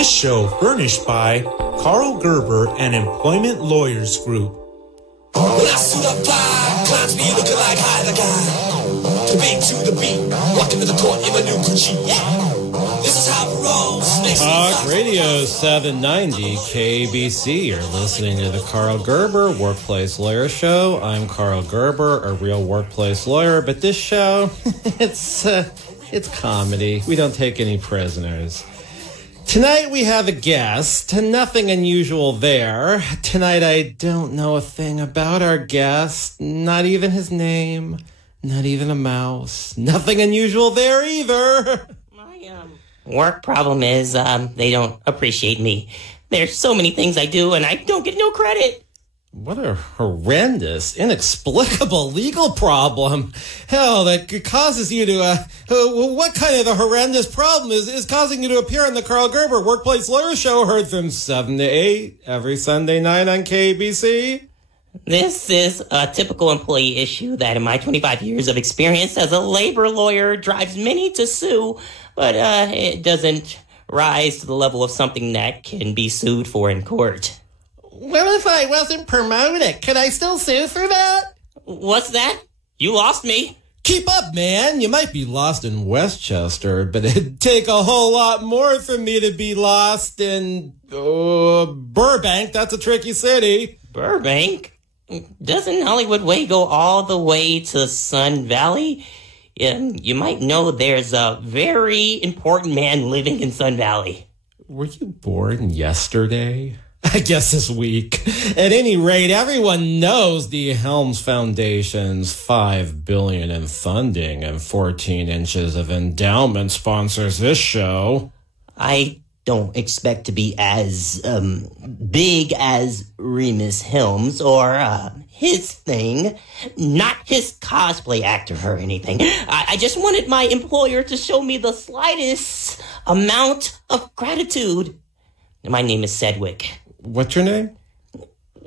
This show furnished by Karl Gerber and Employment Lawyers Group. When I suit up fly, climbs me looking like high the guy. To beat to the beat, walking to the court in my new Gucci. Yeah, this is how it rolls. Talk Radio 790 KABC. You're listening to the Karl Gerber Workplace Lawyer Show. I'm Karl Gerber, a real workplace lawyer, but this show, it's comedy. We don't take any prisoners. Tonight we have a guest. Nothing unusual there. Tonight I don't know a thing about our guest. Not even his name. Not even a mouse. Nothing unusual there either. My work problem is they don't appreciate me. There's so many things I do and I don't get no credit. What a horrendous, inexplicable legal problem. Hell, that causes you to, what kind of a horrendous problem is causing you to appear on the Karl Gerber Workplace Lawyer Show, heard from 7 to 8 every Sunday night on KABC? This is a typical employee issue that in my 25 years of experience as a labor lawyer drives many to sue, but it doesn't rise to the level of something that can be sued for in court. What if I wasn't promoted? Could I still sue for that? What's that? You lost me. Keep up, man. You might be lost in Westchester, but it'd take a whole lot more for me to be lost in Burbank. That's a tricky city. Burbank? Doesn't Hollywood Way go all the way to Sun Valley? You might know there's a very important man living in Sun Valley. Were you born yesterday? I guess this week. At any rate, everyone knows the Helms Foundation's $5 billion in funding and 14 inches of endowment sponsors this show. I don't expect to be as big as Rhemus Helms or his thing. Not his cosplay actor or anything. I just wanted my employer to show me the slightest amount of gratitude. My name is Sedwick. What's your name?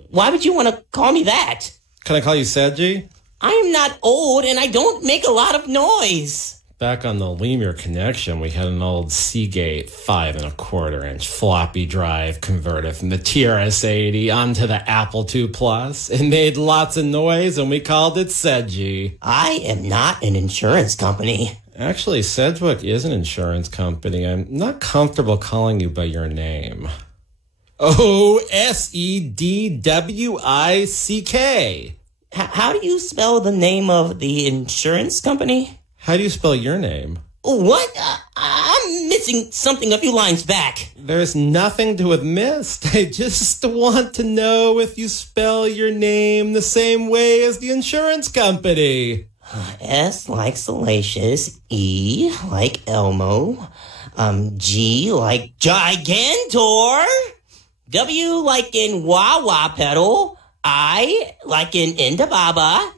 Why would you want to call me that? Can I call you Sedgy? I am not old and I don't make a lot of noise. Back on the Lemur Connection, we had an old Seagate 5 1/4-inch floppy drive converter from the TRS-80 onto the Apple II Plus. It made lots of noise and we called it Sedgy. I am not an insurance company. Actually, Sedgwick is an insurance company. I'm not comfortable calling you by your name. Osedwick. How do you spell the name of the insurance company? How do you spell your name? What? I'm missing something a few lines back. There's nothing to have missed. I just want to know if you spell your name the same way as the insurance company. S like salacious, E like Elmo, G like gigantor, W like in wah-wah pedal, I like in Indababa,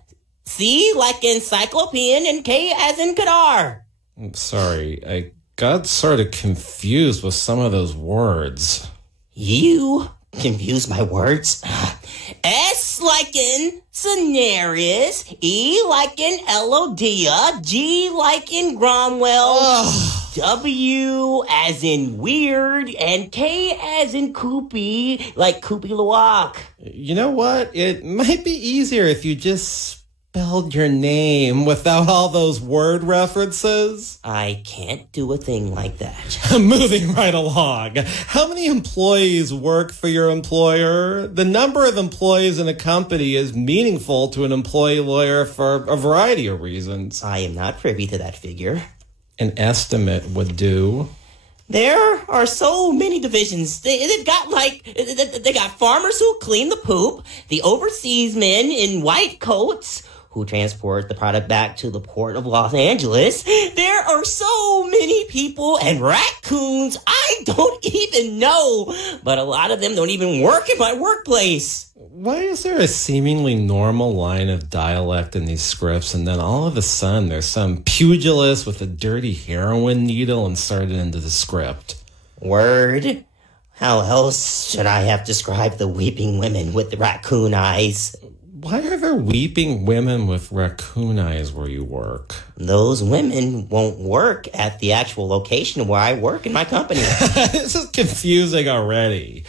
C like in cyclopean, and K as in Kadar. I'm sorry, I got sort of confused with some of those words. You confuse my words? S like in Cenarius, E like in Elodia, G like in Cromwell, W as in weird, and K as in Kopi, like Kopi Luwak. You know what? It might be easier if you just spelled your name without all those word references. I can't do a thing like that. Moving right along. How many employees work for your employer? The number of employees in a company is meaningful to an employee lawyer for a variety of reasons. I am not privy to that figure. An estimate would do. There are so many divisions. They got farmers who clean the poop, the overseas men in white coats who transport the product back to the port of Los Angeles. There are so many people and raccoons I don't even know, but a lot of them don't even work in my workplace. Why is there a seemingly normal line of dialect in these scripts, and then all of a sudden there's some pugilist with a dirty heroin needle inserted into the script? Word. How else should I have described the weeping women with the raccoon eyes? Why are there weeping women with raccoon eyes where you work? Those women won't work at the actual location where I work in my company. This is confusing already.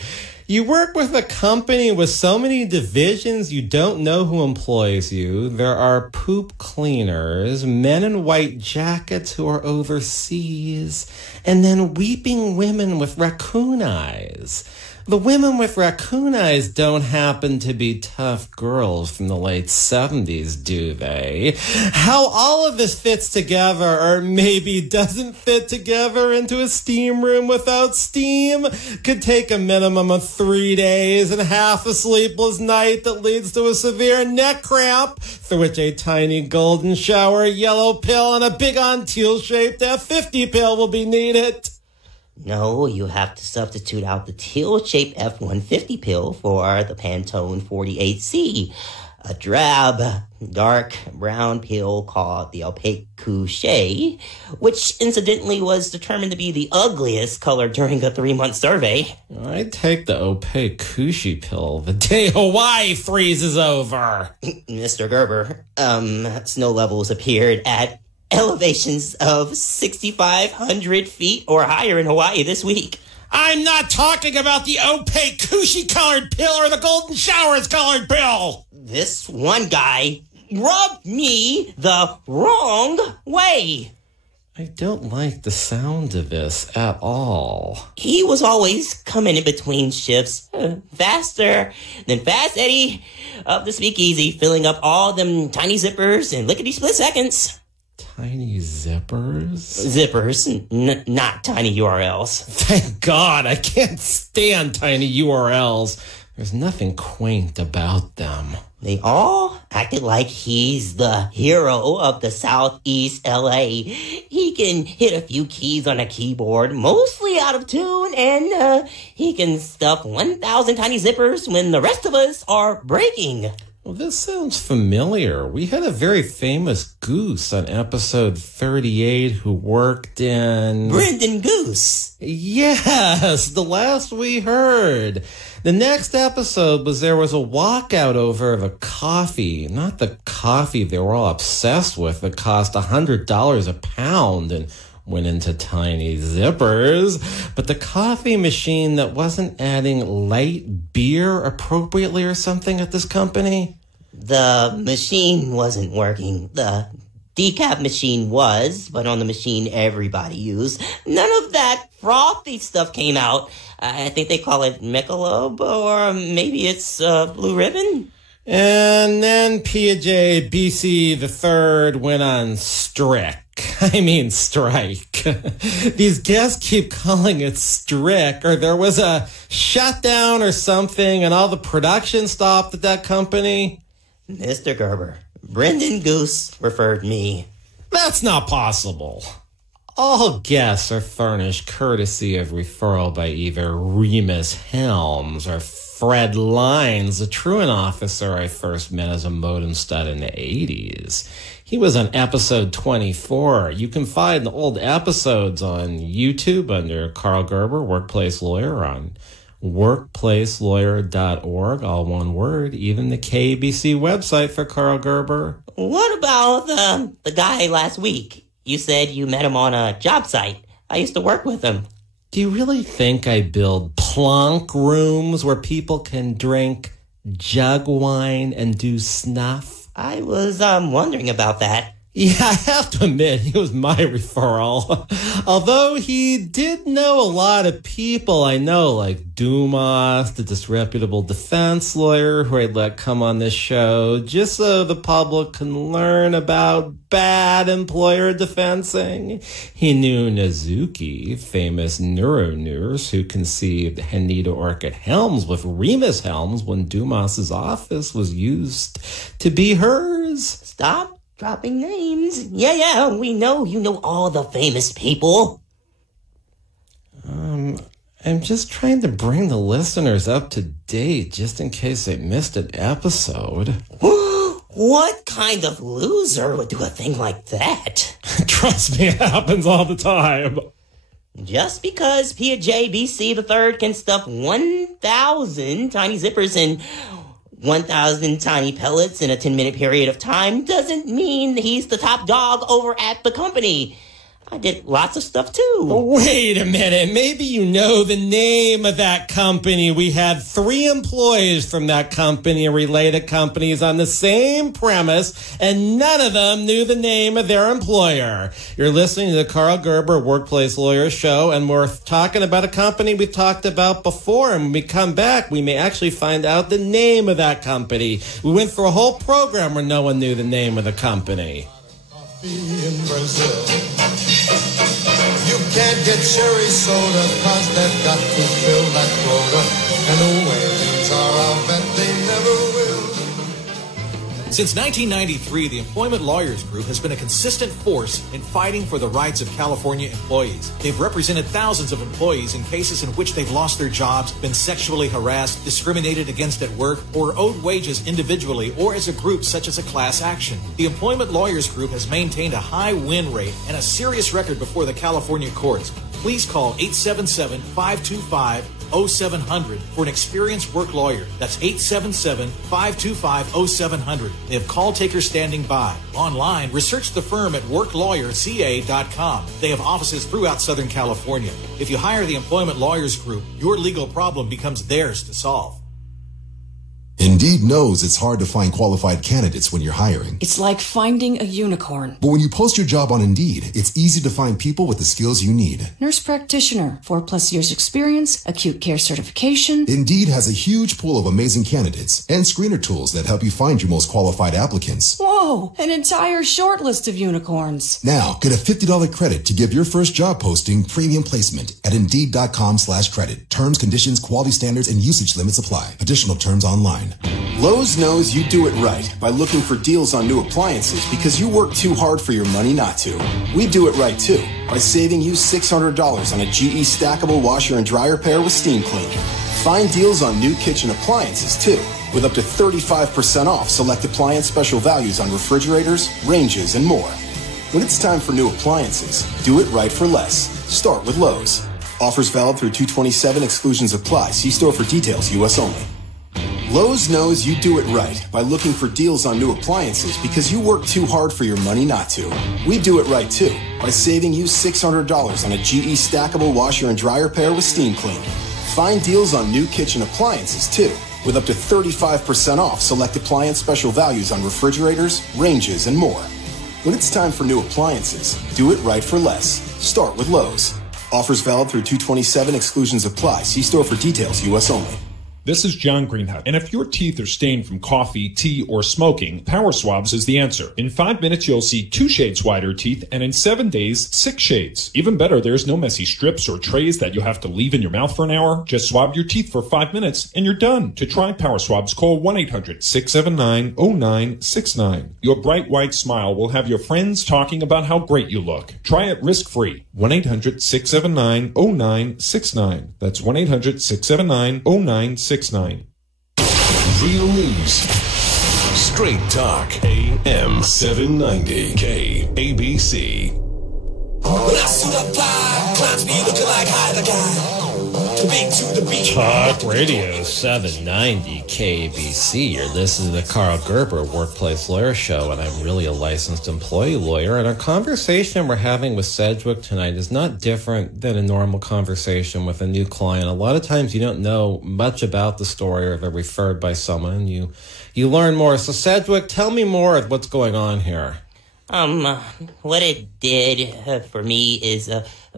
You work with a company with so many divisions you don't know who employs you. There are poop cleaners, men in white jackets who are overseas, and then weeping women with raccoon eyes. The women with raccoon eyes don't happen to be tough girls from the late 70s, do they? How all of this fits together, or maybe doesn't fit together into a steam room without steam, could take a minimum of 3 days and half a sleepless night that leads to a severe neck cramp, through which a tiny golden shower yellow pill and a big on teal-shaped F50 pill will be needed. No, you have to substitute out the teal-shaped F-150 pill for the Pantone 48C, a drab, dark brown pill called the opaque couche, which incidentally was determined to be the ugliest color during a 3-month survey. I'd take the opaque couche pill the day Hawaii freezes over. Mr. Gerber, snow levels appeared at elevations of 6,500 feet or higher in Hawaii this week. I'm not talking about the opaque couche-colored pill or the golden showers-colored pill. This one guy rubbed me the wrong way. I don't like the sound of this at all. He was always coming in between shifts faster than Fast Eddie of the speakeasy, filling up all them tiny zippers in lickety-split seconds. Tiny zippers? Zippers, not tiny URLs. Thank God, I can't stand tiny URLs. There's nothing quaint about them. They all acted like he's the hero of the Southeast LA. He can hit a few keys on a keyboard, mostly out of tune, and he can stuff 1,000 tiny zippers when the rest of us are breaking. Well, this sounds familiar. We had a very famous goose on episode 38 who worked in... Brendan Goose. Yes, the last we heard. The next episode was there was a walkout over the coffee. Not the coffee they were all obsessed with that cost $100 a pound and went into tiny zippers. But the coffee machine that wasn't adding light beer appropriately or something at this company? The machine wasn't working. The decaf machine was, but on the machine everybody used, none of that frothy stuff came out. I think they call it Michelob, or maybe it's Blue Ribbon. And then PETA the third went on strike. These guests keep calling it strick, or there was a shutdown or something, and all the production stopped at that company. Mr. Gerber, Brendan Goose referred me. That's not possible. All guests are furnished courtesy of referral by either Rhemus Helms or Fred Lines, a truant officer I first met as a modem stud in the 80s. He was on episode 24. You can find the old episodes on YouTube under Karl Gerber, Workplace Lawyer, on workplacelawyer.org, all one word, even the KABC website for Karl Gerber. What about the guy last week? You said you met him on a job site. I used to work with him. Do you really think I build plonk rooms where people can drink jug wine and do snuff? I was wondering about that. Yeah, I have to admit, he was my referral. Although he did know a lot of people I know, like Dumas, the disreputable defense lawyer who I'd let come on this show, just so the public can learn about bad employer defensing. He knew Nazuki, famous neuronurse who conceived Hanita Orchid Helms with Rhemus Helms when Dumas's office was used to be hers. Stop dropping names. Yeah, we know. You know all the famous people. I'm just trying to bring the listeners up to date just in case they missed an episode. What kind of loser would do a thing like that? Trust me, it happens all the time. Just because PETA BC the third can stuff 1,000 tiny zippers in 1,000 tiny pellets in a 10-minute period of time doesn't mean he's the top dog over at the company. I did lots of stuff too. Wait a minute. Maybe you know the name of that company. We had 3 employees from that company and related companies on the same premise, and none of them knew the name of their employer. You're listening to the Karl Gerber Workplace Lawyer Show, and we're talking about a company we've talked about before. And when we come back, we may actually find out the name of that company. We went through a whole program where no one knew the name of the company. In Brazil, you can't get cherry soda cause they've got to fill that quota, and the way things are, I'll bet they never will. Since 1993, the Employment Lawyers Group has been a consistent force in fighting for the rights of California employees. They've represented thousands of employees in cases in which they've lost their jobs, been sexually harassed, discriminated against at work, or owed wages individually or as a group such as a class action. The Employment Lawyers Group has maintained a high win rate and a serious record before the California courts. Please call 877-525-0700 for an experienced work lawyer. That's 877-525-0700. They have call takers standing by. Online, research the firm at worklawyerca.com. They have offices throughout Southern California. If you hire the Employment Lawyers Group, your legal problem becomes theirs to solve. Indeed knows it's hard to find qualified candidates when you're hiring. It's like finding a unicorn. But when you post your job on Indeed, it's easy to find people with the skills you need. Nurse practitioner, 4+ years experience, acute care certification. Indeed has a huge pool of amazing candidates and screener tools that help you find your most qualified applicants. Whoa, an entire short list of unicorns. Now, get a $50 credit to give your first job posting premium placement at Indeed.com/credit. Terms, conditions, quality standards, and usage limits apply. Additional terms online. Lowe's knows you do it right by looking for deals on new appliances because you work too hard for your money not to. We do it right too by saving you $600 on a GE stackable washer and dryer pair with steam clean. Find deals on new kitchen appliances too, with up to 35% off select appliance special values on refrigerators, ranges, and more. When it's time for new appliances, do it right for less. Start with Lowe's. Offers valid through 2/27. Exclusions apply. See store for details. U.S. only. Lowe's knows you do it right by looking for deals on new appliances because you work too hard for your money not to. We do it right too by saving you $600 on a GE stackable washer and dryer pair with steam clean. Find deals on new kitchen appliances too, with up to 35% off select appliance special values on refrigerators, ranges, and more. When it's time for new appliances, do it right for less. Start with Lowe's. Offers valid through 2/27. Exclusions apply. See store for details. U.S. only. This is John Greenhut, and if your teeth are stained from coffee, tea, or smoking, Power Swabs is the answer. In 5 minutes, you'll see 2 shades whiter teeth, and in 7 days, 6 shades. Even better, there's no messy strips or trays that you'll have to leave in your mouth for an hour. Just swab your teeth for 5 minutes, and you're done. To try Power Swabs, call 1-800-679-0969. Your bright white smile will have your friends talking about how great you look. Try it risk-free. 1-800-679-0969. That's 1-800-679-0969. Real news. Straight talk. AM790 KABC. When I suit up fly, clients be looking like hi the guy. To big to the beat. Talk Radio 790 KABC. You're listening to the Karl Gerber Workplace Lawyer Show, and I'm really a licensed employee lawyer. And our conversation we're having with Sedwick tonight is not different than a normal conversation with a new client. A lot of times you don't know much about the story, or they're referred by someone. You learn more. So Sedwick, tell me more of what's going on here. What it did for me is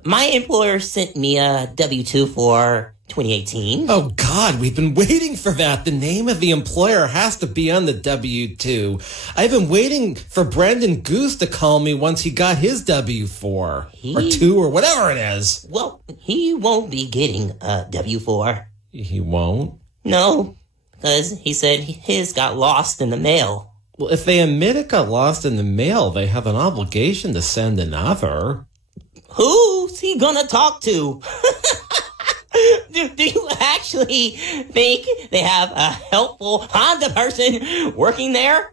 my employer sent me a W-2 for 2018. Oh, God, we've been waiting for that. The name of the employer has to be on the W-2. I've been waiting for Brendan Goose to call me once he got his W-4 or 2 or whatever it is. Well, he won't be getting a W-4. He won't? No, because he said his got lost in the mail. Well, if they admit it got lost in the mail, they have an obligation to send another. Who's he gonna talk to? Do you actually think they have a helpful Honda person working there?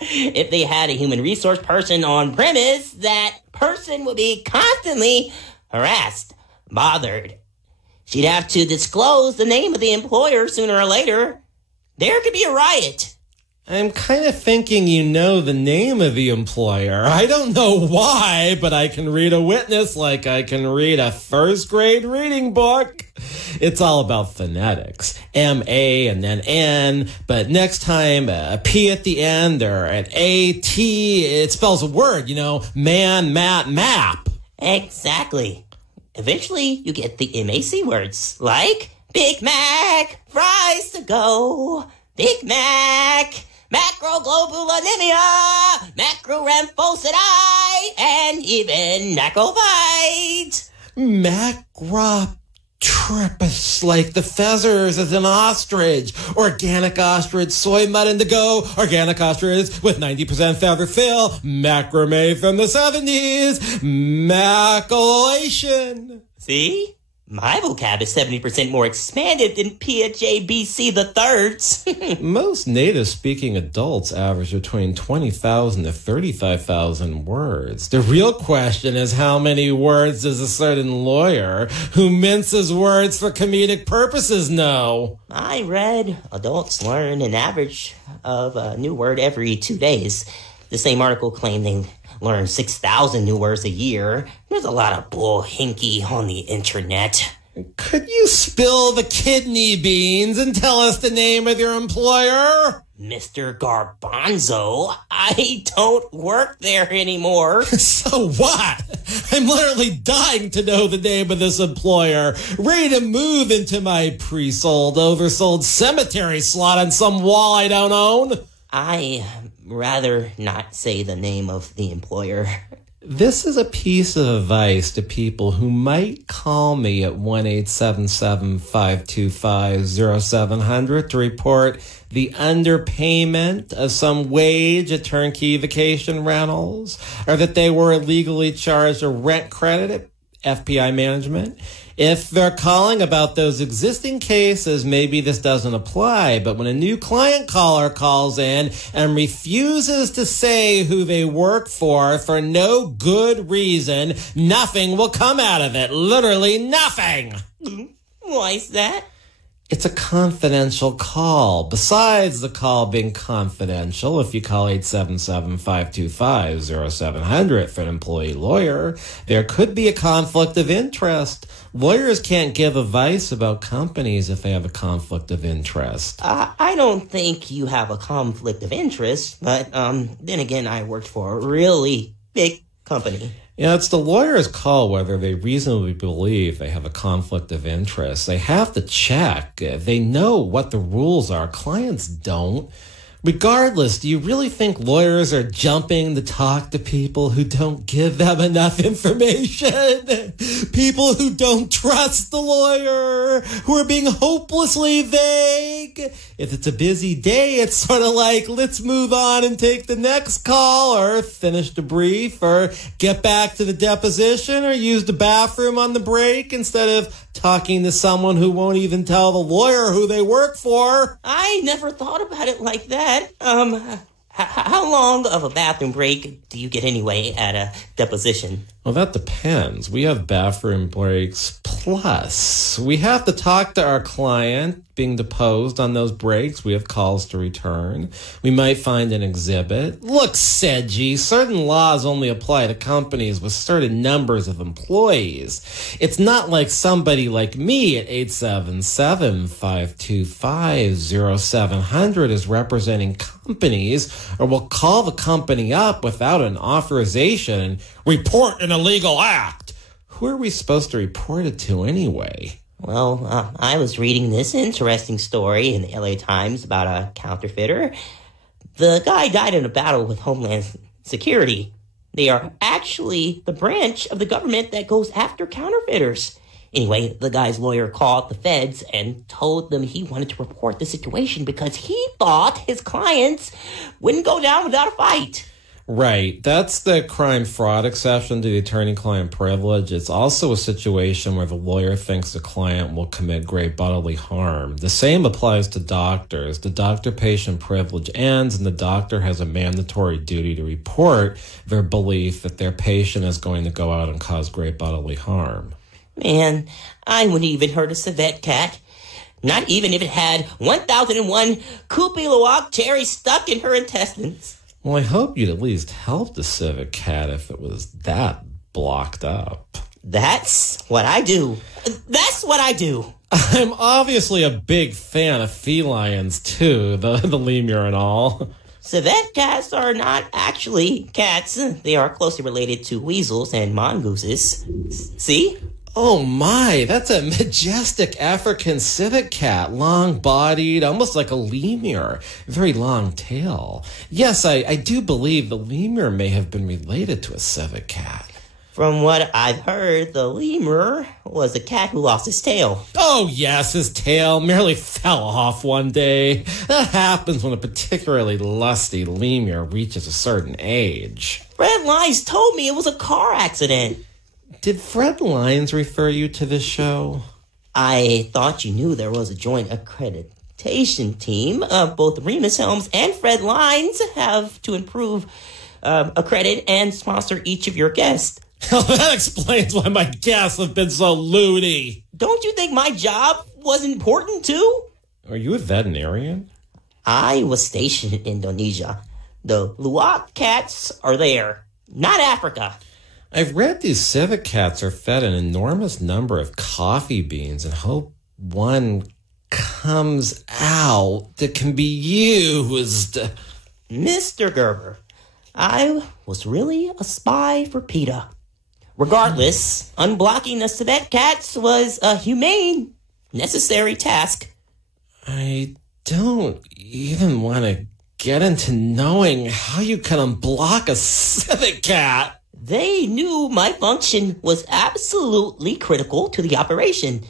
If they had a human resource person on premise, that person would be constantly harassed, bothered. She'd have to disclose the name of the employer sooner or later. there could be a riot. I'm kind of thinking you know the name of the employer. I don't know why, but I can read a witness like I can read a first grade reading book. It's all about phonetics. M-A and then N, but next time a P at the end or an A-T, it spells a word, man, mat, map. Exactly. Eventually, you get the MAC words, like Big Mac, fries to go, Big Mac, macroglobulinemia, macroramphosidae, and even macrophyte. Macrotripus, like the feathers as an ostrich. Organic ostrich, soy mud indigo, organic ostrich with 90% feather fill, macrame from the 70s, maculation. See? My vocab is 70% more expanded than PHABC the Third's. Most native-speaking adults average between 20,000 to 35,000 words. The real question is how many words does a certain lawyer who minces words for comedic purposes know? I read adults learn an average of a new word every 2 days. The same article claimed they learn 6,000 new words a year. There's a lot of bull hinky on the internet. Could you spill the kidney beans and tell us the name of your employer? Mr. Garbanzo, I don't work there anymore. So what? I'm literally dying to know the name of this employer. Ready to move into my pre-sold, oversold cemetery slot on some wall I don't own. I rather not say the name of the employer. This is a piece of advice to people who might call me at 1-877-525-0700 to report the underpayment of some wage at turnkey vacation rentals, or that they were illegally charged a rent credit at FPI management. If they're calling about those existing cases, maybe this doesn't apply. But when a new client caller calls in and refuses to say who they work for no good reason, nothing will come out of it. Literally nothing. Why is that? It's a confidential call. Besides the call being confidential, if you call 877-525-0700 for an employee lawyer, there could be a conflict of interest. Lawyers can't give advice about companies if they have a conflict of interest. I don't think you have a conflict of interest, but then again, I worked for a really big company. It's the lawyer's call whether they reasonably believe they have a conflict of interest. They have to check. They know what the rules are. Clients don't. Regardless, do you really think lawyers are jumping to talk to people who don't give them enough information? People who don't trust the lawyer, who are being hopelessly vague? If it's a busy day, it's sort of like, let's move on and take the next call, or finish the brief, or get back to the deposition, or use the bathroom on the break instead of talking to someone who won't even tell the lawyer who they work for. I never thought about it like that. How long of a bathroom break do you get anyway at a deposition? Well, that depends. We have bathroom breaks, plus we have to talk to our client being deposed on those breaks. We have calls to return. We might find an exhibit. Look, Sedgy, certain laws only apply to companies with certain numbers of employees. It's not like somebody like me at 877-525-0700 is representing companies, or will call the company up without an authorization and report an illegal act. Who are we supposed to report it to anyway? Well, I was reading this interesting story in the LA Times about a counterfeiter. The guy died in a battle with Homeland Security. They are actually the branch of the government that goes after counterfeiters. Anyway, the guy's lawyer called the feds and told them he wanted to report the situation because he thought his clients wouldn't go down without a fight. Right. That's the crime fraud exception to the attorney-client privilege. It's also a situation where the lawyer thinks the client will commit great bodily harm. The same applies to doctors. The doctor-patient privilege ends, and the doctor has a mandatory duty to report their belief that their patient is going to go out and cause great bodily harm. Man, I wouldn't even hurt a civet cat. Not even if it had 1001 Kopi Luwak cherries stuck in her intestines. Well, I hope you'd at least help the civet cat if it was that blocked up. That's what I do. That's what I do. I'm obviously a big fan of felines, too, the lemur and all. Civet cats are not actually cats. They are closely related to weasels and mongooses. See? Oh my, that's a majestic African civet cat, long-bodied, almost like a lemur, very long tail. Yes, I do believe the lemur may have been related to a civet cat. From what I've heard, the lemur was a cat who lost his tail. Oh yes, his tail merely fell off one day. That happens when a particularly lusty lemur reaches a certain age. Fred Lines told me it was a car accident. Did Fred Lines refer you to this show? I thought you knew there was a joint accreditation team. Both Rhemus Helms and Fred Lines have to improve, accredit, and sponsor each of your guests. That explains why my guests have been so loony. Don't you think my job was important too? Are you a veterinarian? I was stationed in Indonesia. The Luwak cats are there, not Africa. I've read these civet cats are fed an enormous number of coffee beans and hope one comes out that can be used. Mr. Gerber, I was really a spy for PETA. Regardless, unblocking the civet cats was a humane, necessary task. I don't even want to get into knowing how you can unblock a civet cat. They knew my function was absolutely critical to the operation.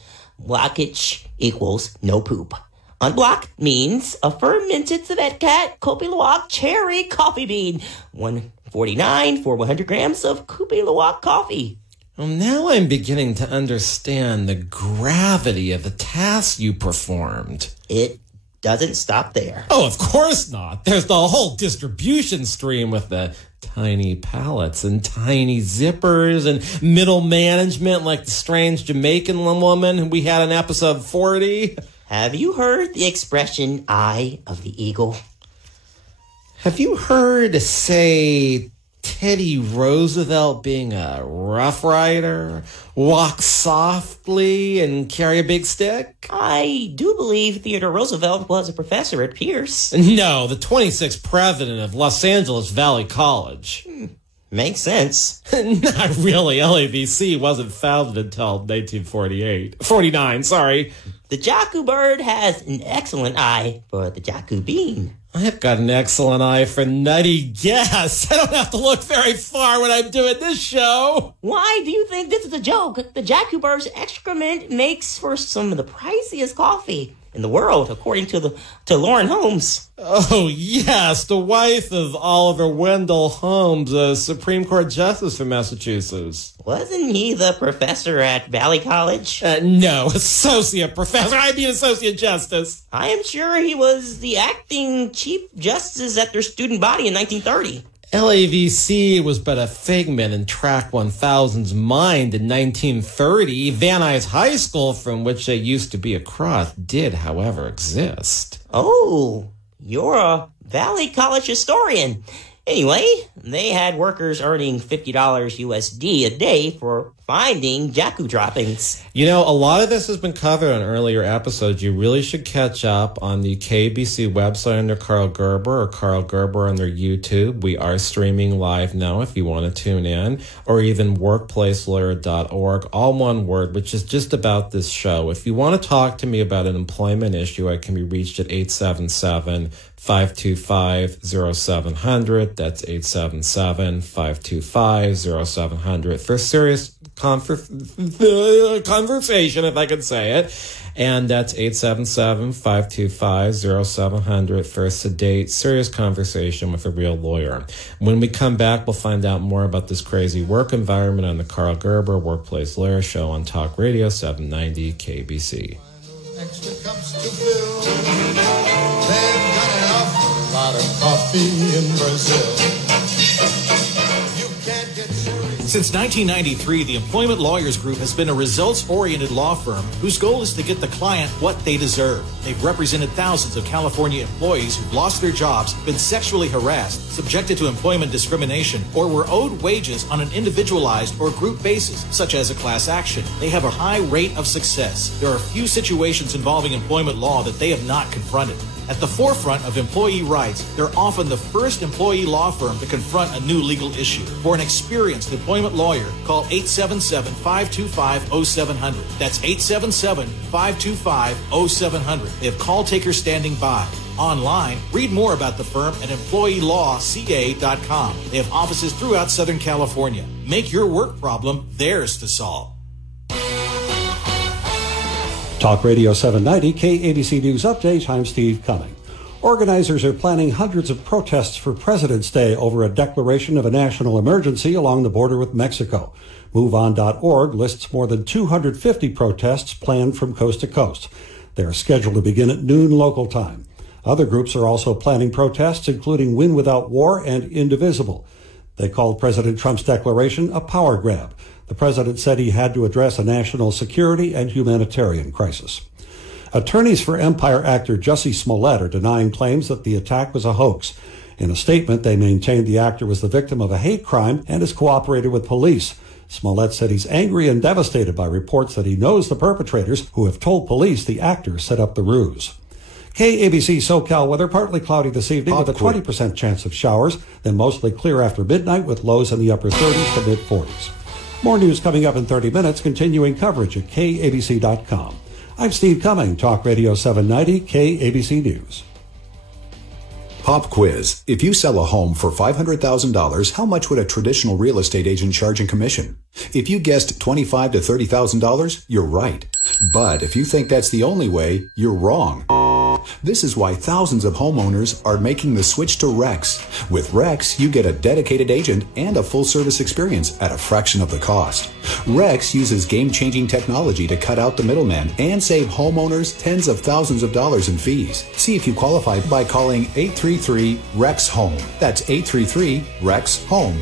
Blockage equals no poop. Unblock means a fermented civet cat Kopi Luwak cherry coffee bean. $1.49 for 100 grams of Kopi Luwak coffee. Well, now I'm beginning to understand the gravity of the task you performed. It doesn't stop there. Oh, of course not. There's the whole distribution stream with the tiny pallets and tiny zippers and middle management like the strange Jamaican woman we had in episode 40. Have you heard the expression eye of the eagle? Have you heard, say, Teddy Roosevelt being a rough rider, walk softly, and carry a big stick? I do believe Theodore Roosevelt was a professor at Pierce. No, the 26th president of Los Angeles Valley College. Makes sense. Not really. LAVC wasn't founded until 49, sorry. The Jacu bird has an excellent eye for the Jacu bean. I've got an excellent eye for nutty gas. I don't have to look very far when I'm doing this show. Why do you think this is a joke? The Jacu bird's excrement makes for some of the priciest coffee in the world, according to Lauren Holmes. Oh, yes, the wife of Oliver Wendell Holmes, a Supreme Court Justice from Massachusetts. Wasn't he the professor at Valley College? No, associate professor. I mean associate justice. I am sure he was the acting chief justice at their student body in 1930. LAVC was but a figment in Track 1000's mind in 1930. Van Nuys High School, from which they used to be across, did, however, exist. Oh, you're a Valley College historian. Anyway, they had workers earning $50 USD a day for finding Jacu droppings. You know, a lot of this has been covered on earlier episodes. You really should catch up on the KABC website under Karl Gerber or Karl Gerber on their YouTube. We are streaming live now if you want to tune in, or even workplacelawyer.org, all one word, which is just about this show. If you want to talk to me about an employment issue, I can be reached at 877-525-0700. That's 877-525-0700 for serious conversation, if I could say it. And that's 877-525-0700 for a sedate, serious conversation with a real lawyer. When we come back, we'll find out more about this crazy work environment on the Karl Gerber Workplace Lawyer Show on Talk Radio 790 KBC. Extra cups to fill. They've got an awful lot of coffee in Brazil. You can't get serious. Since 1993, the Employment Lawyers Group has been a results-oriented law firm whose goal is to get the client what they deserve. They've represented thousands of California employees who've lost their jobs, been sexually harassed, subjected to employment discrimination, or were owed wages on an individualized or group basis, such as a class action. They have a high rate of success. There are few situations involving employment law that they have not confronted. At the forefront of employee rights, they're often the first employee law firm to confront a new legal issue. For an experienced employment lawyer, call 877-525-0700. That's 877-525-0700. They have call takers standing by. Online, read more about the firm at employeelawca.com. They have offices throughout Southern California. Make your work problem theirs to solve. Talk Radio 790, KABC News Update. I'm Steve Cumming. Organizers are planning hundreds of protests for President's Day over a declaration of a national emergency along the border with Mexico. MoveOn.org lists more than 250 protests planned from coast to coast. They are scheduled to begin at noon local time. Other groups are also planning protests, including Win Without War and Indivisible. They called President Trump's declaration a power grab. The president said he had to address a national security and humanitarian crisis. Attorneys for Empire actor Jussie Smollett are denying claims that the attack was a hoax. In a statement, they maintained the actor was the victim of a hate crime and has cooperated with police. Smollett said he's angry and devastated by reports that he knows the perpetrators who have told police the actor set up the ruse. KABC SoCal weather, partly cloudy this evening with a 20% chance of showers, then mostly clear after midnight with lows in the upper 30s to mid-40s. More news coming up in 30 minutes, continuing coverage at KABC.com. I'm Steve Cumming, Talk Radio 790, KABC News. Pop quiz. If you sell a home for $500,000, how much would a traditional real estate agent charge in commission? If you guessed $25,000 to $30,000, you're right. But if you think that's the only way, you're wrong. This is why thousands of homeowners are making the switch to Rex. With Rex, you get a dedicated agent and a full-service experience at a fraction of the cost. Rex uses game-changing technology to cut out the middleman and save homeowners tens of thousands of dollars in fees. See if you qualify by calling 833-REX-HOME. That's 833-REX-HOME.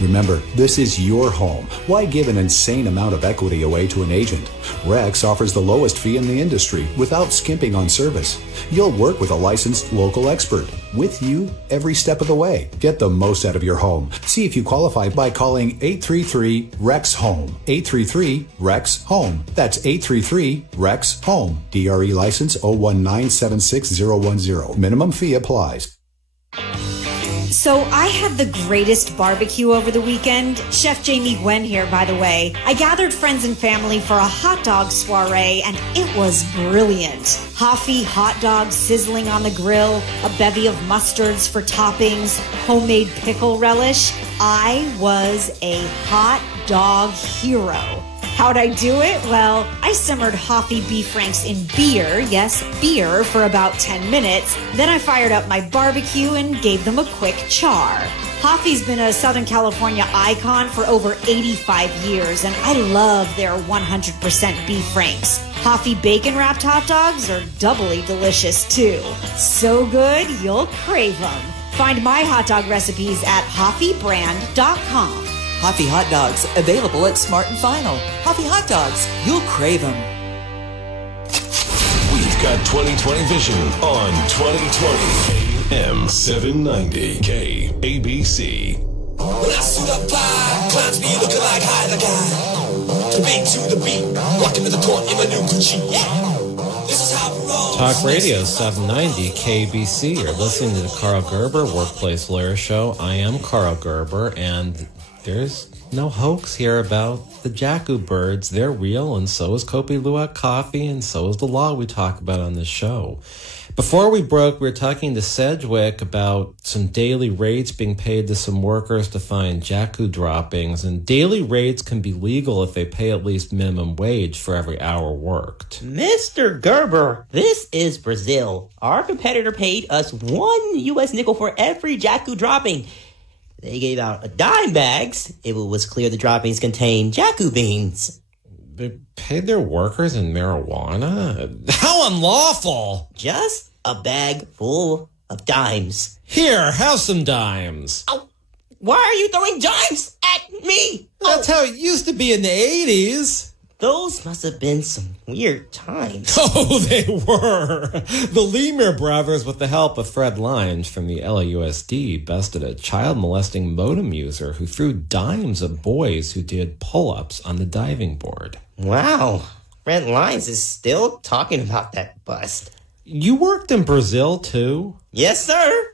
Remember, this is your home. Why give an insane amount of equity away to an agent? Rex offers the lowest fee in the industry without skimping on service. You'll work with a licensed local expert with you every step of the way. Get the most out of your home. See if you qualify by calling 833-REX-HOME. 833-REX-HOME. That's 833-REX-HOME. DRE license 019761010. Minimum fee applies. So I had the greatest barbecue over the weekend. Chef Jamie Gwen here, by the way. I gathered friends and family for a hot dog soiree, and it was brilliant. Hoffy hot dogs sizzling on the grill, a bevy of mustards for toppings, homemade pickle relish. I was a hot dog hero. How'd I do it? Well, I simmered Hoffy beef franks in beer, yes, beer, for about 10 minutes. Then I fired up my barbecue and gave them a quick char. Hoffy's been a Southern California icon for over 85 years, and I love their 100% beef franks. Hoffy bacon-wrapped hot dogs are doubly delicious, too. So good, you'll crave them. Find my hot dog recipes at hoffybrand.com. Hoffy hot dogs, available at Smart and Final. Hoffy hot dogs, you'll crave them. We've got 2020 vision on 2020 AM790 KABC. When I suit up fly, clowns be looking like high the guy. To beat to the beat, walking to the court in my new Gucci. This is how we roll. Talk Radio 790 KABC. You're listening to the Karl Gerber Workplace Lawyer Show. I am Karl Gerber, and there's no hoax here about the Jacu birds. They're real, and so is Kopi Luwak coffee, and so is the law we talk about on this show. Before we broke, we were talking to Sedwick about some daily rates being paid to some workers to find Jacu droppings, and daily rates can be legal if they pay at least minimum wage for every hour worked. Mr. Gerber, this is Brazil. Our competitor paid us $1 US nickel for every Jacu dropping. They gave out dime bags if it was clear the droppings contained Jacu beans. They paid their workers in marijuana? How unlawful! Just a bag full of dimes. Here, have some dimes. Oh, Why are you throwing dimes at me? That's how it used to be in the 80s. Those must have been some weird times. Oh, they were. The Lemur brothers, with the help of Fred Lines from the LAUSD, bested a child-molesting modem user who threw dimes at boys who did pull-ups on the diving board. Wow. Fred Lines is still talking about that bust. You worked in Brazil, too? Yes, sir.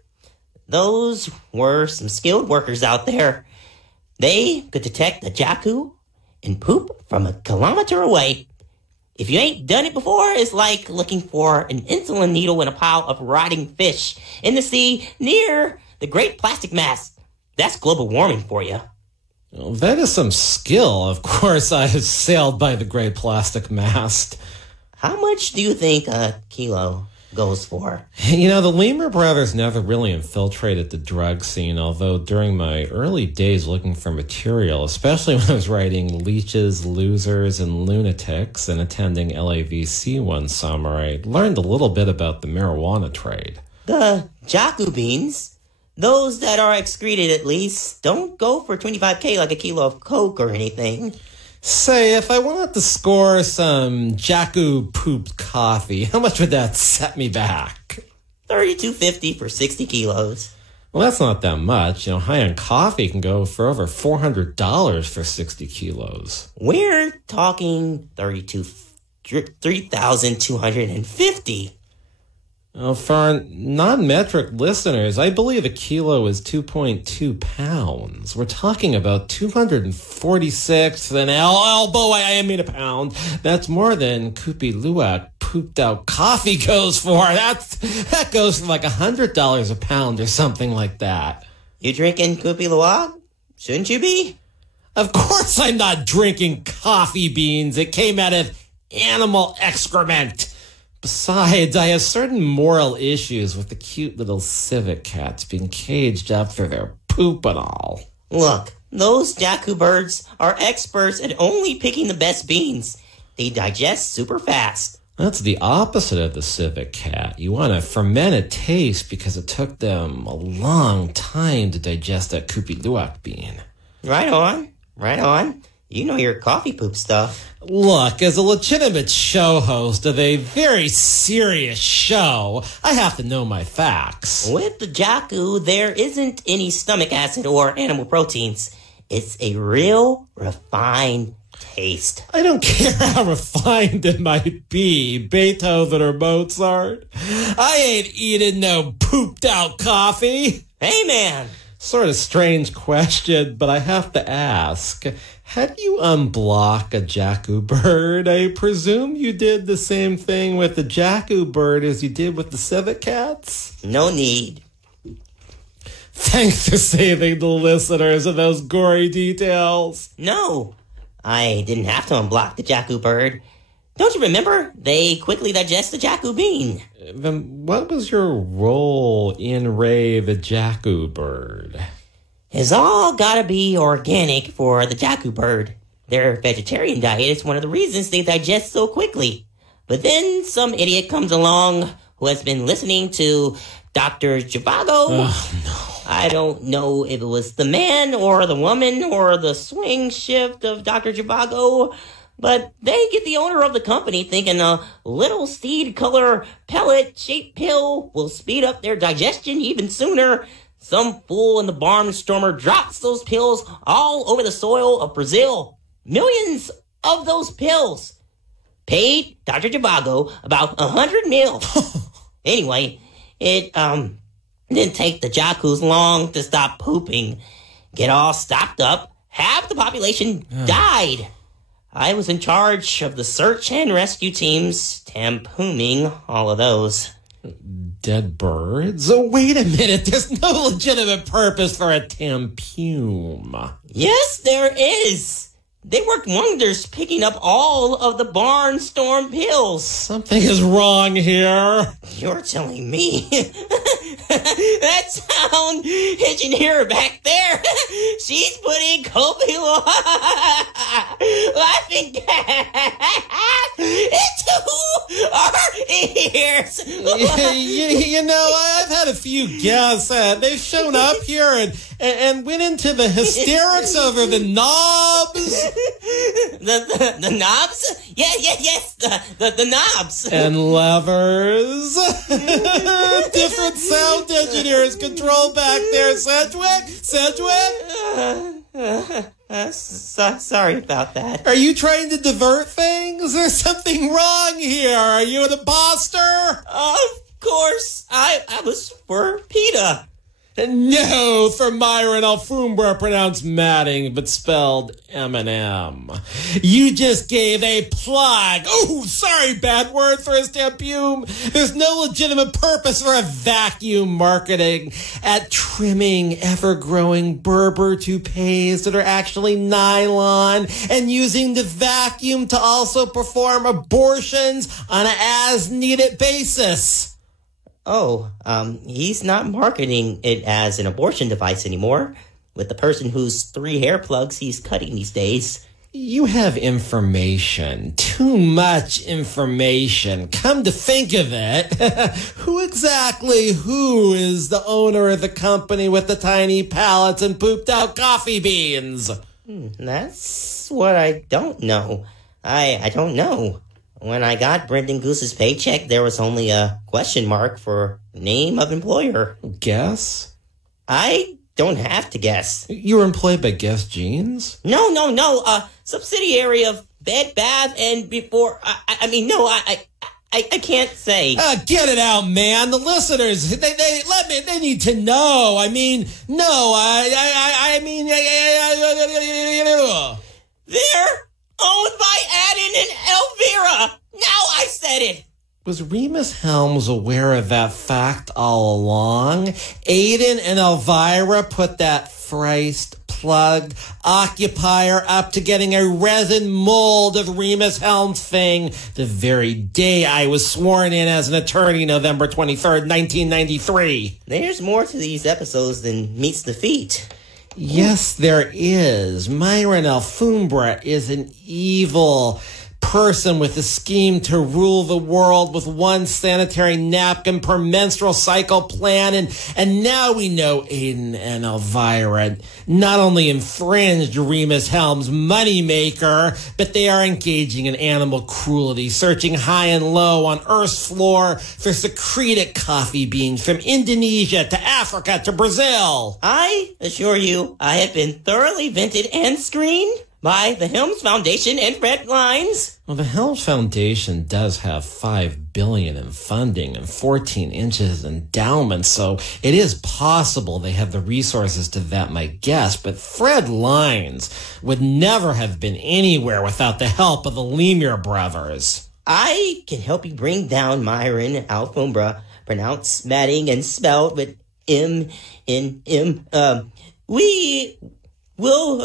Those were some skilled workers out there. They could detect the Jacu and poop from a kilometer away. If you ain't done it before, it's like looking for an insulin needle in a pile of rotting fish in the sea near the Great Plastic Mass. That's global warming for you. Well, that is some skill. Of course, I have sailed by the Great Plastic Mast. How much do you think a kilo goes for? You know, the Lemur brothers never really infiltrated the drug scene, although during my early days looking for material, especially when I was writing Leeches, Losers, and Lunatics and attending LAVC one summer, I learned a little bit about the marijuana trade. The Jacu beans, those that are excreted at least, don't go for $25K like a kilo of coke or anything. Say, if I wanted to score some Jacu pooped coffee, how much would that set me back? $32.50 for 60 kilos. Well, that's not that much. You know, high-end coffee can go for over $400 for 60 kilos. We're talking $3,250. Well, for our non-metric listeners, I believe a kilo is 2.2 pounds. We're talking about 246th an elbow. I mean a pound. That's more than Kopi Luwak pooped out coffee goes for. That goes for like $100 a pound or something like that. You drinking Kopi Luwak? Shouldn't you be? Of course I'm not drinking coffee beans. It came out of animal excrement. Besides, I have certain moral issues with the cute little civet cats being caged up for their poop and all. Look, those Jacu birds are experts at only picking the best beans. They digest super fast. That's the opposite of the civet cat. You want a fermented taste because it took them a long time to digest that Kopi Luwak bean. Right on, right on. You know your coffee poop stuff. Look, as a legitimate show host of a very serious show, I have to know my facts. With the Jacu, there isn't any stomach acid or animal proteins. It's a real refined taste. I don't care how refined it might be, Beethoven or Mozart. I ain't eating no pooped out coffee. Hey, man. Sort of strange question, but I have to ask. How do you unblock a Jacu bird? I presume you did the same thing with the Jacu bird as you did with the civet cats? No need. Thanks for saving the listeners of those gory details. No, I didn't have to unblock the Jacu bird. Don't you remember? They quickly digest the Jacu bean. Then what was your role in Ray the Jacu bird? It's all gotta be organic for the Jacu bird. Their vegetarian diet is one of the reasons they digest so quickly. But then some idiot comes along who has been listening to Dr. Zhivago. Oh, no. I don't know if it was the man or the woman or the swing shift of Dr. Zhivago, but they get the owner of the company thinking a little seed color pellet shaped pill will speed up their digestion even sooner. Some fool in the barnstormer drops those pills all over the soil of Brazil. Millions of those pills. Paid Dr. Zhivago about 100 mil. Anyway, it didn't take the Jacus long to stop pooping. Get all stocked up. Half the population died. I was in charge of the search and rescue teams, tampooming all of those. Dead birds? Oh, wait a minute. There's no legitimate purpose for a tampoume. Yes, there is. They worked wonders picking up all of the barnstorm pills. Something is wrong here. You're telling me? That sound engineer back there, she's putting Kopi Luwak laughing gas into our cheers. You know, I've had a few guests. They've shown up here and went into the hysterics over the knobs. The knobs? Yes. The knobs. And levers. Different sound engineers control back there. Sedwick? Sorry about that. Are you trying to divert things? There's something wrong here. Are you an impostor? Of course. I was for PETA. No, for Myron Alfombra, pronounced Matting, but spelled M&M. You just gave a plug. Oh, sorry, bad word for a tampoume. There's no legitimate purpose for a vacuum marketing at trimming ever-growing berber toupees that are actually nylon and using the vacuum to also perform abortions on an as-needed basis. Oh, he's not marketing it as an abortion device anymore. With the person whose 3 hair plugs he's cutting these days. You have information. Too much information. Come to think of it, who is the owner of the company with the tiny pallets and pooped out coffee beans? That's what I don't know. I don't know. When I got Brendan Goose's paycheck, there was only a question mark for name of employer. Guess? I don't have to guess. You were employed by Guess Jeans? No. Subsidiary of Bed Bath and before. I can't say. Get it out, man. The listeners, they need to know. They're owned by Adin Elvira. Now I said it. Was Rhemus Helms aware of that fact all along? Adin and Elvira put that thrice plugged occupier up to getting a resin mold of Rhemus Helm thing the very day I was sworn in as an attorney, November 23rd, 1993. There's more to these episodes than meets the feet. Yes, there is. Myron Alfombra is an evil person with a scheme to rule the world with one sanitary napkin per menstrual cycle plan. And now we know Adin and Elvira not only infringed Rhemus Helm's moneymaker, but they are engaging in animal cruelty, searching high and low on Earth's floor for secreted coffee beans from Indonesia to Africa to Brazil. I assure you, I have been thoroughly vented and screened by the Helms Foundation and Red Lines. Well, the Helms Foundation does have $5 billion in funding and 14 inches endowment, so it is possible they have the resources to vet my guess, but Fred Lines would never have been anywhere without the help of the Lemire brothers. I can help you bring down Myron Alfombra, pronounced Matting and spelled with We'll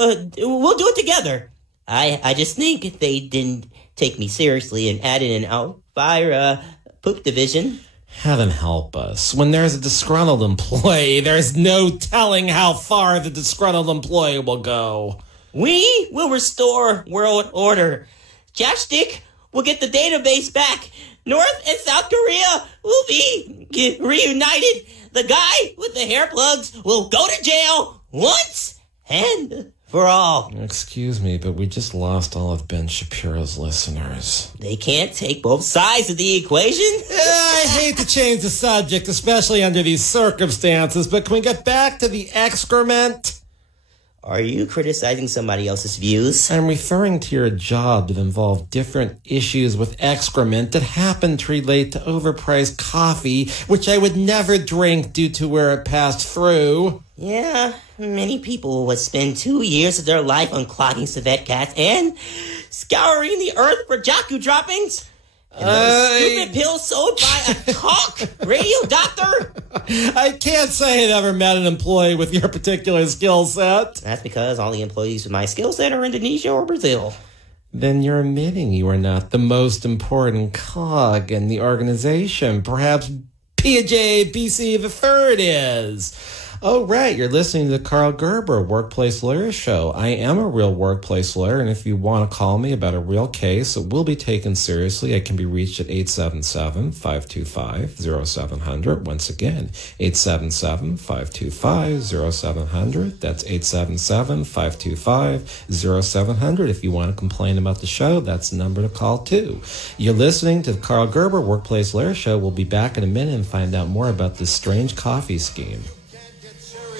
do it together. I just think if they didn't take me seriously and add in an Elvira poop division. Heaven help us. When there's a disgruntled employee, there's no telling how far the disgruntled employee will go. We will restore world order. Chapstick will get the database back. North and South Korea will be reunited. The guy with the hair plugs will go to jail once and for all. Excuse me, but we just lost all of Ben Shapiro's listeners. They can't take both sides of the equation? I hate to change the subject, especially under these circumstances, but can we get back to the excrement? Are you criticizing somebody else's views? I'm referring to your job that involved different issues with excrement that happen to relate to overpriced coffee, which I would never drink due to where it passed through. Yeah, many people would spend 2 years of their life unclogging civet cats and scouring the earth for Jacu droppings. And those stupid pills sold by a talk radio doctor? I can't say I've ever met an employee with your particular skill set. That's because all the employees with my skill set are Indonesia or Brazil. Then you're admitting you are not the most important cog in the organization. Perhaps PABC the third is. Oh, right. You're listening to the Karl Gerber Workplace Lawyer Show. I am a real workplace lawyer, and if you want to call me about a real case that will be taken seriously, I can be reached at 877-525-0700. Once again, 877-525-0700. That's 877-525-0700. If you want to complain about the show, that's the number to call, too. You're listening to the Karl Gerber Workplace Lawyer Show. We'll be back in a minute and find out more about this strange coffee scheme.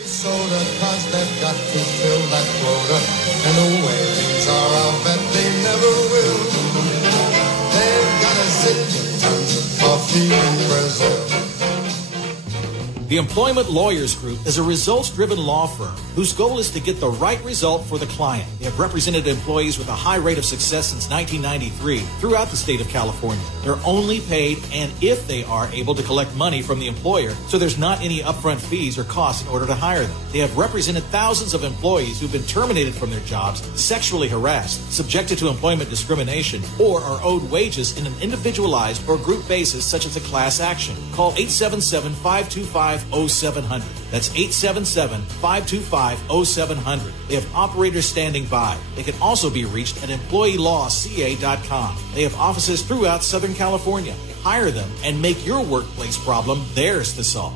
Soda, 'cause they've got to fill that quota, and the way things are, I'll bet they never will. They've got a zillion tons of coffee in Brazil. The Employment Lawyers Group is a results-driven law firm whose goal is to get the right result for the client. They have represented employees with a high rate of success since 1993 throughout the state of California. They're only paid and if they are able to collect money from the employer, so there's not any upfront fees or costs in order to hire them. They have represented thousands of employees who've been terminated from their jobs, sexually harassed, subjected to employment discrimination, or are owed wages in an individualized or group basis such as a class action. Call 877-525-0700. That's 877-525-0700. They have operators standing by. They can also be reached at employeelawca.com. They have offices throughout Southern California. Hire them and make your workplace problem theirs to solve.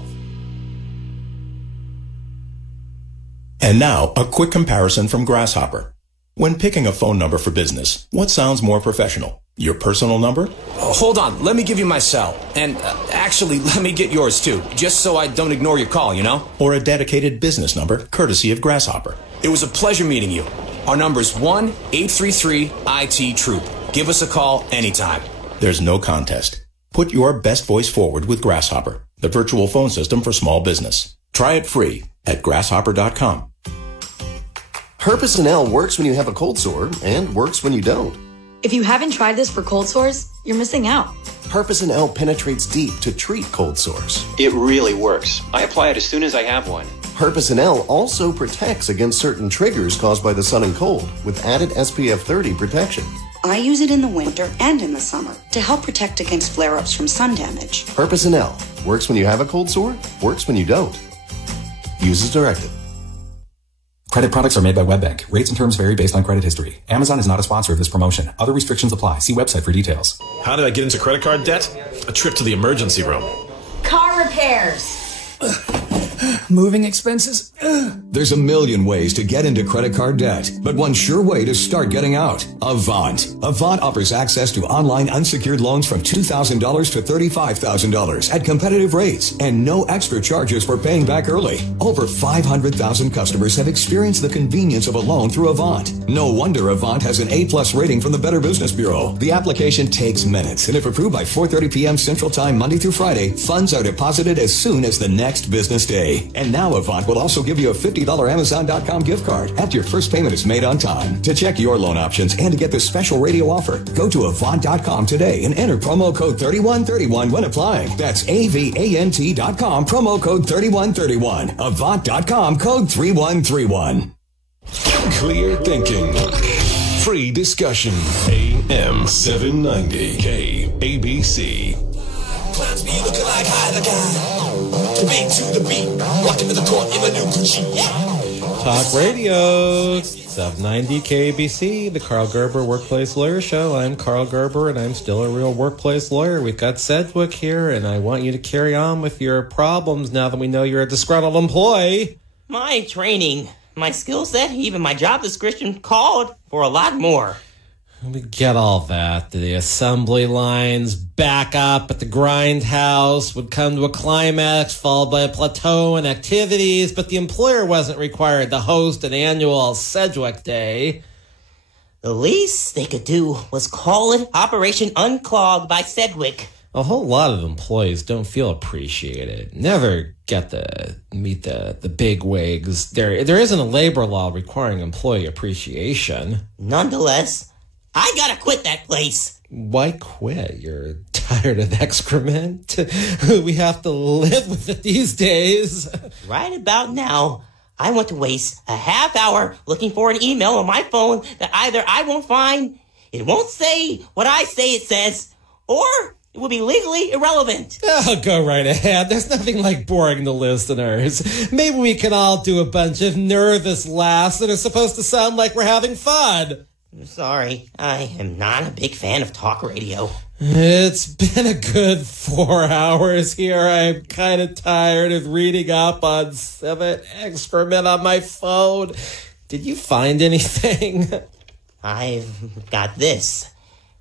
And now, a quick comparison from Grasshopper. When picking a phone number for business, what sounds more professional? Your personal number? Hold on, let me give you my cell. And actually, let me get yours too, just so I don't ignore your call, you know? Or a dedicated business number, courtesy of Grasshopper. It was a pleasure meeting you. Our number's 1-833-IT-TROOP. Give us a call anytime. There's no contest. Put your best voice forward with Grasshopper, the virtual phone system for small business. Try it free at grasshopper.com. Herpes L works when you have a cold sore and works when you don't. If you haven't tried this for cold sores, you're missing out. Herpes L penetrates deep to treat cold sores. It really works. I apply it as soon as I have one. Herpes L also protects against certain triggers caused by the sun and cold with added SPF 30 protection. I use it in the winter and in the summer to help protect against flare-ups from sun damage. Herpes L works when you have a cold sore, works when you don't. Use as directed. Credit products are made by WebBank. Rates and terms vary based on credit history. Amazon is not a sponsor of this promotion. Other restrictions apply. See website for details. How did I get into credit card debt? A trip to the emergency room. Car repairs. Moving expenses. There's a million ways to get into credit card debt, but one sure way to start getting out. Avant. Avant offers access to online unsecured loans from $2,000 to $35,000 at competitive rates and no extra charges for paying back early. Over 500,000 customers have experienced the convenience of a loan through Avant. No wonder Avant has an A+ rating from the Better Business Bureau. The application takes minutes, and if approved by 4:30 p.m. Central Time Monday through Friday, funds are deposited as soon as the next business day. And now Avant will also give you a $50 Amazon.com gift card after your first payment is made on time. To check your loan options and to get this special radio offer, go to Avant.com today and enter promo code 3131 when applying. That's AVANT.com, promo code 3131. Avant.com, code 3131. Clear thinking. Free discussion. AM790 KABC. Clowns be looking like high the guy. To bang to the beat. Walking to the court in my new Gucci. Talk Radio 790 KABC, the Karl Gerber Workplace Lawyer Show. I'm Karl Gerber, and I'm still a real workplace lawyer. We've got Sedwick here, and I want you to carry on with your problems now that we know you're a disgruntled employee. My training, my skill set, even my job description called for a lot more. We get all that. The assembly lines back up at the grindhouse would come to a climax, followed by a plateau in activities, but the employer wasn't required to host an annual Sedwick Day. The least they could do was call it Operation Unclog by Sedwick. A whole lot of employees don't feel appreciated. Never get to meet the big wigs. There isn't a labor law requiring employee appreciation. Nonetheless, I gotta quit that place. Why quit? You're tired of excrement? We have to live with it these days. Right about now, I want to waste a half hour looking for an email on my phone that either I won't find, it won't say what I say it says, or it would be legally irrelevant. Oh, go right ahead. There's nothing like boring the listeners. Maybe we can all do a bunch of nervous laughs that are supposed to sound like we're having fun. Sorry, I am not a big fan of talk radio. It's been a good 4 hours here. I'm kind of tired of reading up on Civet excrement on my phone. Did you find anything? I've got this.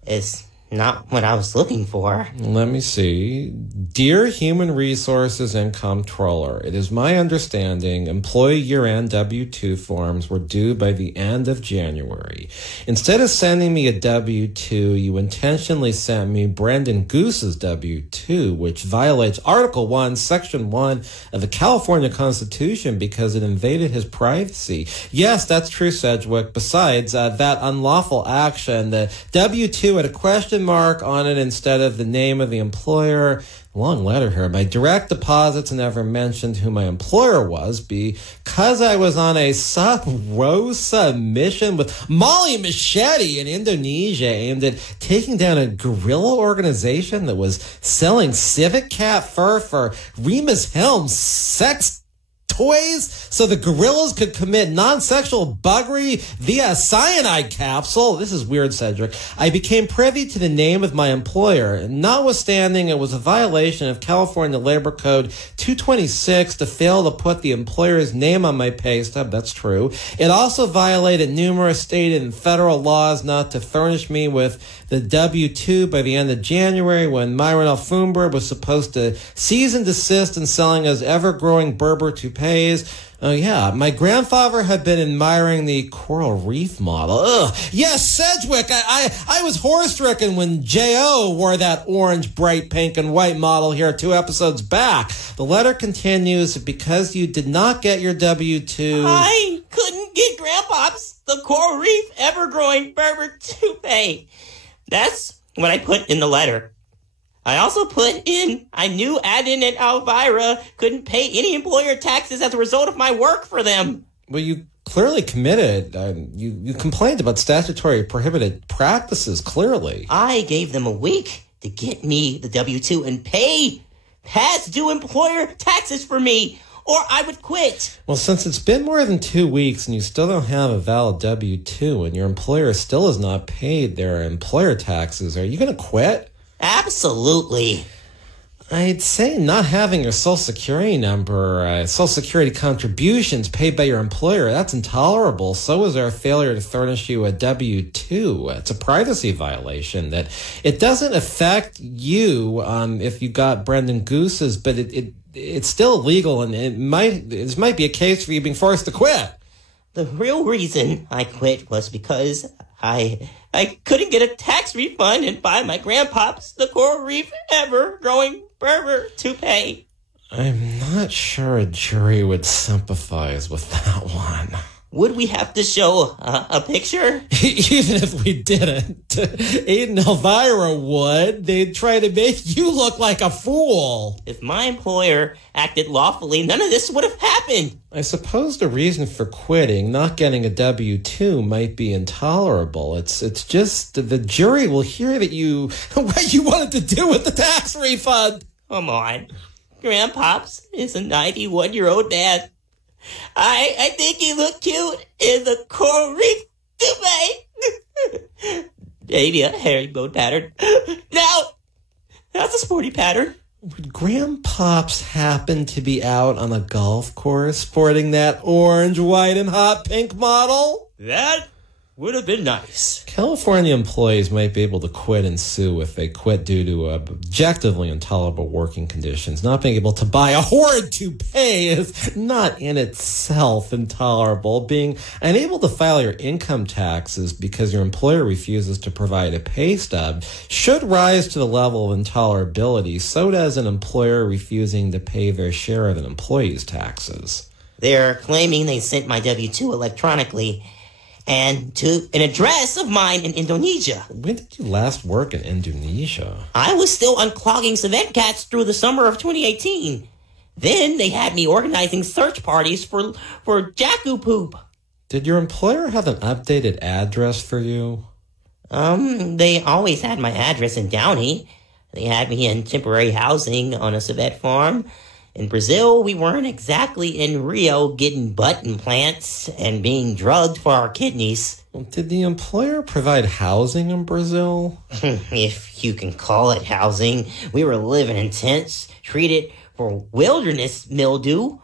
It's not what I was looking for. Let me see. Dear Human Resources and Comptroller, it is my understanding employee year-end W-2 forms were due by the end of January. Instead of sending me a W-2, you intentionally sent me Brendan Goose's W-2, which violates Article 1, Section 1 of the California Constitution because it invaded his privacy. Yes, that's true, Sedwick. Besides, that unlawful action, the W-2 had a question mark on it instead of the name of the employer. Long letter here. My direct deposits never mentioned who my employer was because I was on a sub rosa mission with Molly Machete in Indonesia aimed at taking down a guerrilla organization that was selling civet cat fur for Rhemus Helm sex toys so the gorillas could commit non-sexual buggery via cyanide capsule. This is weird, Cedric. I became privy to the name of my employer, notwithstanding it was a violation of California Labor Code 226 to fail to put the employer's name on my pay stub. That's true. It also violated numerous state and federal laws not to furnish me with the W-2 by the end of January when Myron Alfombra was supposed to cease and desist in selling us ever-growing berber toupees. Oh, yeah. My grandfather had been admiring the coral reef model. Ugh. Yes, Sedwick. I was horror-stricken when J.O. wore that orange, bright pink, and white model here 2 episodes back. The letter continues, because you did not get your W-2... I couldn't get Grandpa's the coral reef ever-growing berber toupee. That's what I put in the letter. I also put in, I knew Adin and Elvira couldn't pay any employer taxes as a result of my work for them. Well, you clearly committed. You complained about statutory prohibited practices, clearly. I gave them a week to get me the W-2 and pay past due employer taxes for me, or I would quit. Well, since it's been more than 2 weeks and you still don't have a valid W-2 and your employer still has not paid their employer taxes, are you going to quit? Absolutely. I'd say not having your Social Security number, Social Security contributions paid by your employer, that's intolerable. So is our failure to furnish you a W-2. It's a privacy violation that it doesn't affect you if you got Brendan Goose's, but it's still illegal, and this might be a case for you being forced to quit. The real reason I quit was because I couldn't get a tax refund and buy my grandpa's the coral reef ever-growing berber toupee. I'm not sure a jury would sympathize with that one. Would we have to show a picture? Even if we didn't, Adin Elvira would. They'd try to make you look like a fool. If my employer acted lawfully, none of this would have happened. I suppose the reason for quitting, not getting a W-2, might be intolerable. It's just the jury will hear that what you wanted to do with the tax refund. Come on. Grandpops is a 91-year-old dad. I think he looked cute in the coral reef toupee. Maybe a herringbone pattern. Now, that's a sporty pattern. Would Grandpops happen to be out on a golf course sporting that orange, white, and hot pink model? That would have been nice. California employees might be able to quit and sue if they quit due to objectively intolerable working conditions. Not being able to buy a horrid toupee is not in itself intolerable. Being unable to file your income taxes because your employer refuses to provide a pay stub should rise to the level of intolerability. So does an employer refusing to pay their share of an employee's taxes. They're claiming they sent my W-2 electronically and to an address of mine in Indonesia. When did you last work in Indonesia? I was still unclogging civet cats through the summer of 2018. Then they had me organizing search parties for Jacu poop. Did your employer have an updated address for you? They always had my address in Downey. They had me in temporary housing on a civet farm. In Brazil, we weren't exactly in Rio getting butt implants and being drugged for our kidneys. Did the employer provide housing in Brazil? If you can call it housing. We were living in tents, treated for wilderness mildew.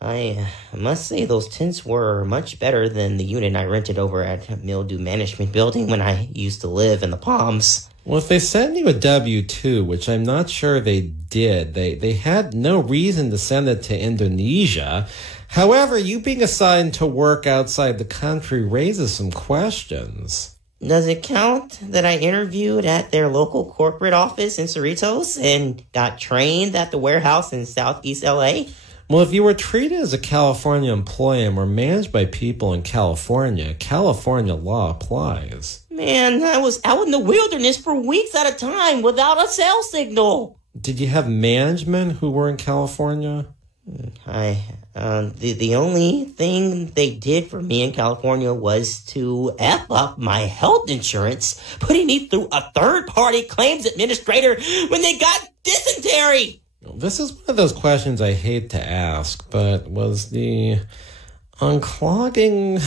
I must say those tents were much better than the unit I rented over at Mildew Management Building when I used to live in the Palms. Well, if they sent you a W-2, which I'm not sure they did, they had no reason to send it to Indonesia. However, you being assigned to work outside the country raises some questions. Does it count that I interviewed at their local corporate office in Cerritos and got trained at the warehouse in Southeast LA? Well, if you were treated as a California employee and were managed by people in California, California law applies. Man, I was out in the wilderness for weeks at a time without a cell signal. Did you have management who were in California? The only thing they did for me in California was to F up my health insurance, putting me through a third-party claims administrator when they got dysentery. This is one of those questions I hate to ask, but was the unclogging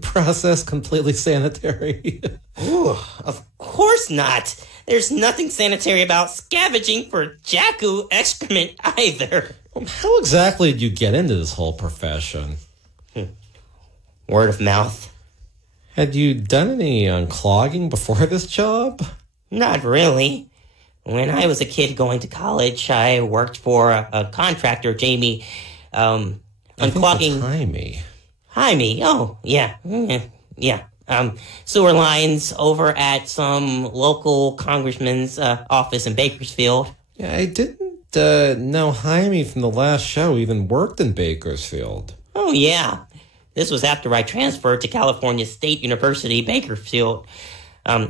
process completely sanitary? Ooh, of course not. There's nothing sanitary about scavenging for Jacu excrement either. How exactly did you get into this whole profession? Word of mouth. Had you done any unclogging before this job? Not really. When I was a kid going to college, I worked for a contractor, Jamie, unclogging. Jaime. Oh, yeah. Sewer lines over at some local congressman's office in Bakersfield. Yeah, I didn't know Jaime from the last show even worked in Bakersfield. Oh, yeah. This was after I transferred to California State University, Bakersfield.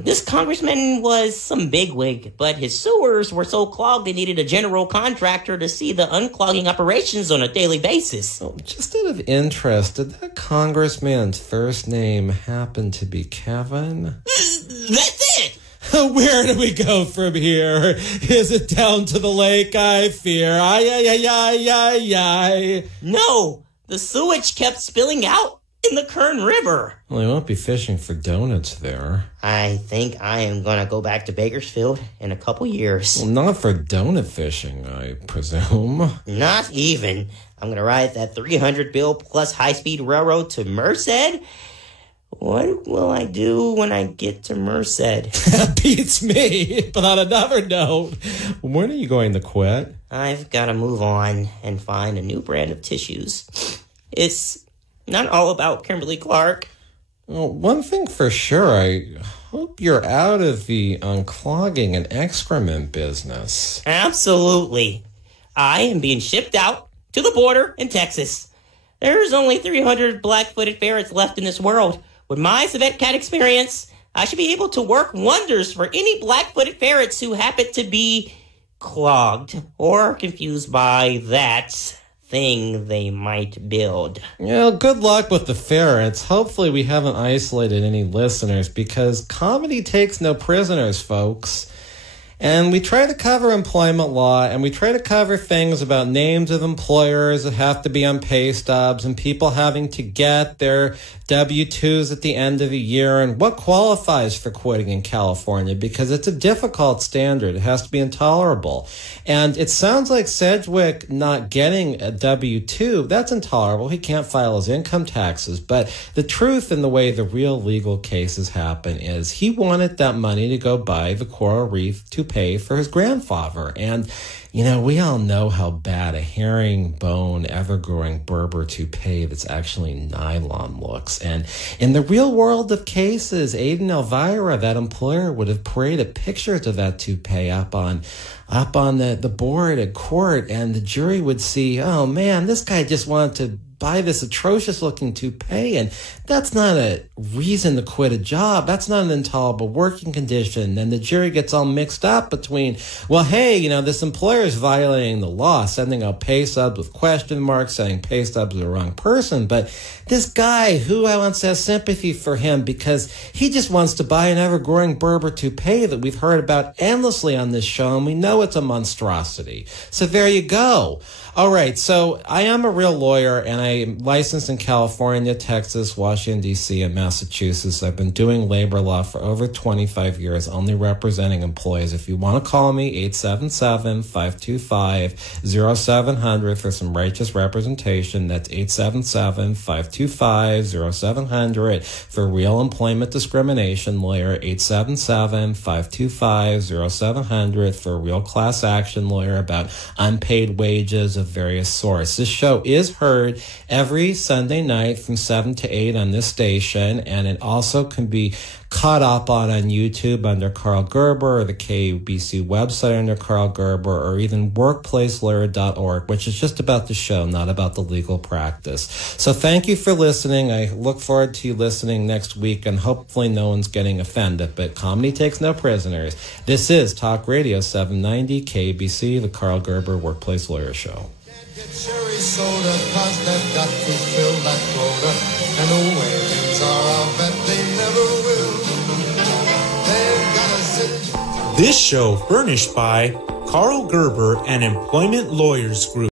This congressman was some bigwig, but his sewers were so clogged they needed a general contractor to see the unclogging operations on a daily basis. Oh, just out of interest, did that congressman's first name happen to be Kevin? That's it! Where do we go from here? Is it down to the lake, I fear? Ay. No, the sewage kept spilling out in the Kern River. Well, I won't be fishing for donuts there. I think I am going to go back to Bakersfield in a couple years. Well, not for donut fishing, I presume. Not even. I'm going to ride that 300 bill plus high-speed railroad to Merced. What will I do when I get to Merced? Beats me. But on another note, when are you going to quit? I've got to move on and find a new brand of tissues. It's not all about Kimberly-Clark. Well, one thing for sure, I hope you're out of the unclogging and excrement business. Absolutely. I am being shipped out to the border in Texas. There's only 300 black-footed ferrets left in this world. With my civet cat experience, I should be able to work wonders for any black-footed ferrets who happen to be clogged or confused by that thing they might build. Yeah, good luck with the ferrets. Hopefully we haven't isolated any listeners, because comedy takes no prisoners, folks. And we try to cover employment law, and we try to cover things about names of employers that have to be on pay stubs, and people having to get their W-2s at the end of the year, and what qualifies for quitting in California, because it's a difficult standard. It has to be intolerable. And it sounds like Sedwick not getting a W-2, that's intolerable. He can't file his income taxes. But the truth and the way the real legal cases happen is he wanted that money to go buy the coral reef toupee for his grandfather. And, you know, we all know how bad a herringbone, ever-growing Berber toupee that's actually nylon looks. And in the real world of cases, Adin Elvira, that employer, would have paraded pictures of that toupee up on the board at court, and the jury would see, oh man, this guy just wanted to buy this atrocious looking toupee, and that's not a reason to quit a job. That's not an intolerable working condition. Then the jury gets all mixed up between, well, hey, you know, this employer is violating the law, sending out pay stubs with question marks, sending pay stubs to the wrong person. But this guy, who I want to have sympathy for him because he just wants to buy an ever-growing Berber toupee that we've heard about endlessly on this show, and we know it's a monstrosity. So there you go. All right, so I am a real lawyer, and I'm licensed in California, Texas, Washington, D.C., and Massachusetts. I've been doing labor law for over 25 years, only representing employees. If you want to call me, 877-525-0700 for some righteous representation. That's 877-525-0700 for real employment discrimination lawyer, 877-525-0700 for real class action lawyer about unpaid wages of various sorts. This show is heard every Sunday night from 7 to 8 on this station, and it also can be caught up on YouTube under Karl Gerber, or the KABC website under Karl Gerber, or even workplacelawyer.org, which is just about the show, not about the legal practice. So thank you for listening. I look forward to you listening next week, and hopefully no one's getting offended, but comedy takes no prisoners. This is Talk Radio 790 KABC, the Karl Gerber Workplace Lawyer Show. Cherry soda, 'cause they've got to fill that quota, and the way things are, I'll bet they never will. They've got to sit. This show furnished by Karl Gerber and Employment Lawyers Group.